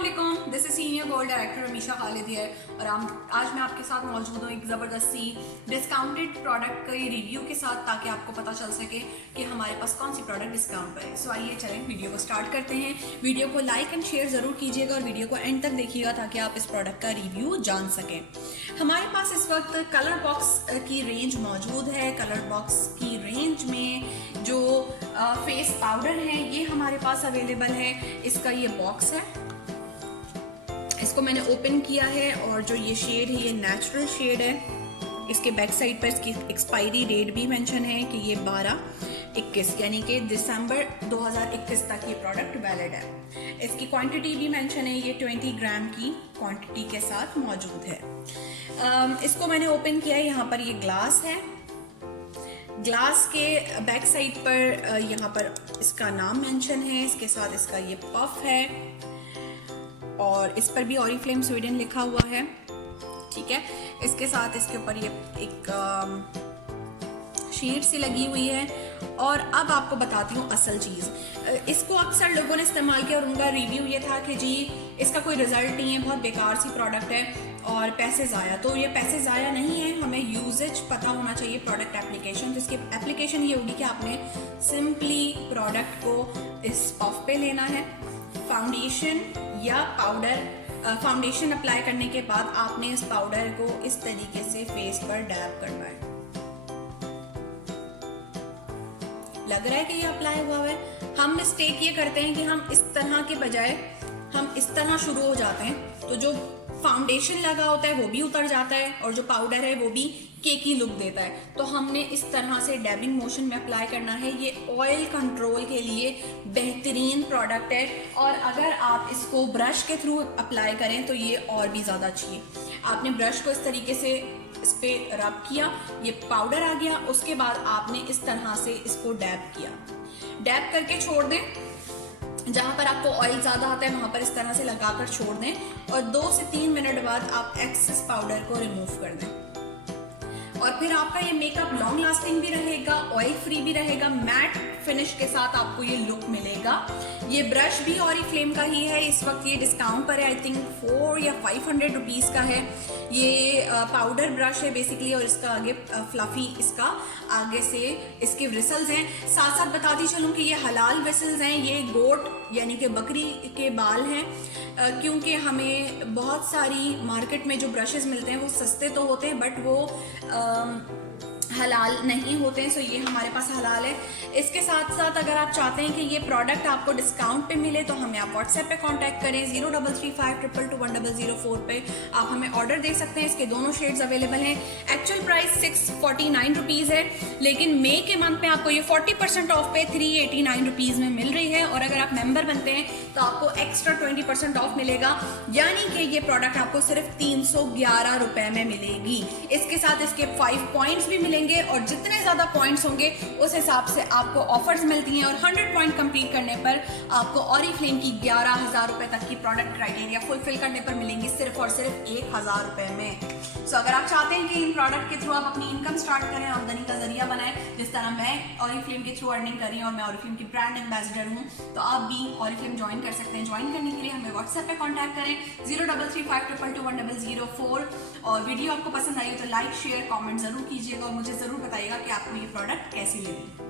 अस्सलाम, this is senior gold director Ramisha Khalid here और आज मैं आपके साथ मौजूद हूँ एक ज़बरदस्ती डिस्काउंटेड प्रोडक्ट के रिव्यू के साथ, ताकि आपको पता चल सके कि हमारे पास कौन सी प्रोडक्ट डिस्काउंट पर है। सो आइए चलें वीडियो को स्टार्ट करते हैं। वीडियो को लाइक एंड शेयर ज़रूर कीजिएगा और वीडियो को एंड तक देखिएगा ताकि आप इस प्रोडक्ट का रिव्यू जान सकें। हमारे पास इस वक्त कलर बॉक्स की रेंज मौजूद है। कलर बॉक्स की रेंज में जो फेस पाउडर है ये हमारे पास अवेलेबल है। इसका ये बॉक्स है, इसको मैंने ओपन किया है और जो ये शेड है ये नेचुरल शेड है। इसके बैक साइड पर इसकी एक्सपायरी डेट भी मेंशन है कि ये 12/21 यानी कि दिसंबर 2021 तक ये प्रोडक्ट वैलिड है। इसकी क्वांटिटी भी मेंशन है, ये 20 ग्राम की क्वांटिटी के साथ मौजूद है। इसको मैंने ओपन किया है। यहाँ पर ये ग्लास है। ग्लास के बैक साइड पर यहाँ पर इसका नाम मेंशन है, इसके साथ इसका ये पफ है और इस पर भी ऑरिफ्लेम स्वीडन लिखा हुआ है। ठीक है, इसके साथ इसके ऊपर ये एक शीट सी लगी हुई है। और अब आपको बताती हूँ असल चीज़। इसको अक्सर लोगों ने इस्तेमाल किया और उनका रिव्यू ये था कि जी इसका कोई रिजल्ट नहीं है, बहुत बेकार सी प्रोडक्ट है और पैसे ज़ाया। तो ये पैसे ज़ाया नहीं है, हमें यूजेज पता होना चाहिए प्रोडक्ट एप्लीकेशन। जिसकी एप्लीकेशन ये होगी कि आपने सिंपली प्रोडक्ट को इस पफ पे लेना है। फाउंडेशन या पाउडर, फाउंडेशन अप्लाई करने के बाद आपने इस पाउडर को इस तरीके से फेस पर डैब करना है। लग रहा है कि ये अप्लाई हुआ है। हम मिस्टेक ये करते हैं कि हम इस तरह के बजाय हम इस तरह शुरू हो जाते हैं, तो जो फाउंडेशन लगा होता है वो भी उतर जाता है और जो पाउडर है वो भी केकी लुक देता है। तो हमने इस तरह से डैबिंग मोशन में अप्लाई करना है। ये ऑयल कंट्रोल के लिए बेहतरीन प्रोडक्ट है और अगर आप इसको ब्रश के थ्रू अप्लाई करें तो ये और भी ज़्यादा अच्छी है। आपने ब्रश को इस तरीके से इस पे रब किया, ये पाउडर आ गया। उसके बाद आपने इस तरह से इसको डैब किया। डैब करके छोड़ दें। जहाँ पर आपको ऑयल ज़्यादा आता है वहाँ पर इस तरह से लगाकर छोड़ दें और 2 से 3 मिनट बाद आप एक्सेस पाउडर को रिमूव कर दें। और फिर आपका ये मेकअप लॉन्ग लास्टिंग भी रहेगा, ऑयल फ्री भी रहेगा, मैट फिनिश के साथ आपको ये लुक मिलेगा। ये ब्रश भी ऑरिफ्लेम का ही है। इस वक्त ये डिस्काउंट पर है, आई थिंक 400 या 500 रुपीज़ का है। ये पाउडर ब्रश है बेसिकली और इसका आगे फ्लफी, इसका आगे से इसके ब्रिसल्स हैं। साथ साथ बताती चलूँ कि ये हलाल ब्रिसल्स हैं, ये गोट यानी कि बकरी के बाल हैं। क्योंकि हमें बहुत सारी मार्केट में जो ब्रशेस मिलते हैं वो सस्ते तो होते हैं बट वो हलाल नहीं होते हैं। सो ये हमारे पास हलाल है। इसके साथ साथ अगर आप चाहते हैं कि ये प्रोडक्ट आपको डिस्काउंट पे मिले तो हमें आप व्हाट्सएप पे कांटेक्ट करें। 0335221004 पे आप हमें ऑर्डर दे सकते हैं। इसके दोनों शेड्स अवेलेबल हैं। एक्चुअल प्राइस 649 रुपीज़ है, लेकिन मई के मंथ में आपको ये 40% ऑफ पे 389 रुपीज़ में मिल रही है। और अगर आप मेंबर बनते हैं तो आपको एक्स्ट्रा 20% ऑफ मिलेगा, यानी कि ये प्रोडक्ट आपको सिर्फ 311 रुपए में मिलेगी। इसके साथ इसके 5 पॉइंट्स भी मिलेंगे और जितने ज्यादा पॉइंट्स होंगे उस हिसाब से आपको ऑफर्स मिलती हैं। और 100 पॉइंट कंप्लीट करने पर आपको ऑरिफ्लेम की 11,000 रुपए तक की प्रोडक्ट क्राइटेरिया फुलफिल करने पर मिलेंगी सिर्फ और सिर्फ 1,000 रुपए में। सो अगर आप चाहते हैं कि इन प्रोडक्ट के थ्रू आप अपनी इनकम स्टार्ट करें, आमदनी का जरिया बनाएं, जिस तरह मैं ऑरिफ्लेम के थ्रू अर्निंग कर रही हूँ और मैं ऑरिफ्लेम की ब्रांड एम्बेसडर हूँ, तो आप भी ऑरिफ्लेम ज्वाइन कर सकते हैं। ज्वाइन करने के लिए हमें व्हाट्सएप पे कॉन्टैक्ट करें 0335221004। और वीडियो आपको पसंद आई हो तो लाइक शेयर कमेंट जरूर कीजिएगा और मुझे जरूर बताइएगा कि आपको ये प्रोडक्ट कैसी लगी।